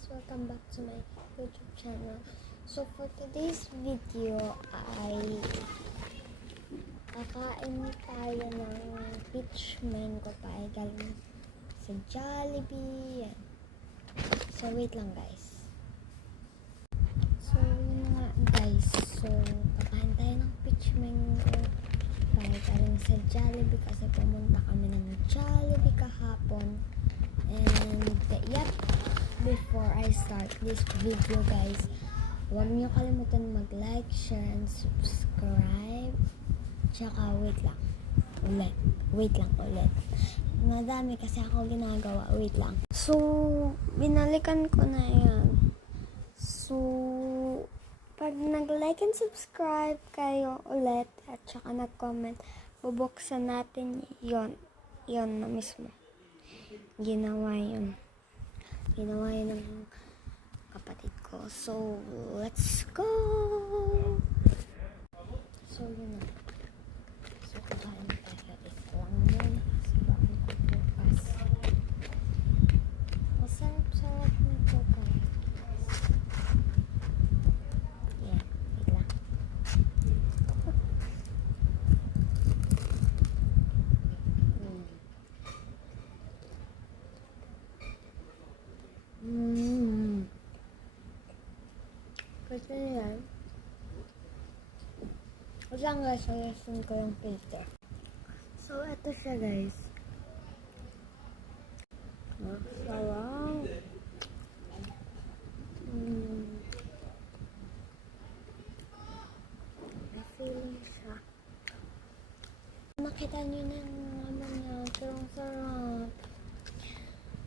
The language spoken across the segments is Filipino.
guys, welcome back to my YouTube channel. So for today's video ay kakain tayo ng peach mango pie galing sa Jollibee. Yan. So wait lang guys. So yun nga guys. So kakain tayo ng peach mango pie galing sa Jollibee kasi pumunta kami ng Jollibee kahapon. And yep, before I start this video guys, huwag niyo kalimutan mag-like, share, and subscribe. Tsaka wait lang ulit. Madami kasi ako ginagawa, wait lang. So, binalikan ko na yan. So, pag nag-like and subscribe kayo ulit at tsaka nag-comment, bubuksan natin yon na mismo. Ginawa yun ng kapatid ko. So, let's go! So, yun na. So, kakain tayo. Ito lang yun. Sabahan ko bukas. Masarap-sarap nito guys. Yeah, wait lang. Kasi yan. Wait lang guys, ayusin ko yung filter. So, ito siya guys. Sarap. May feeling siya. Nakita nyo na yung naman niya. Pero ang sarap.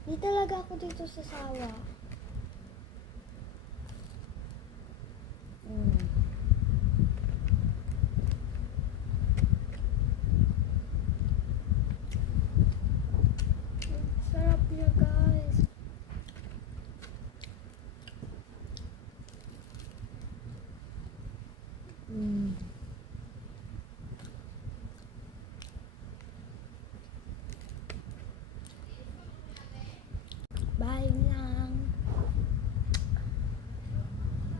Di talaga ako dito sa sawa.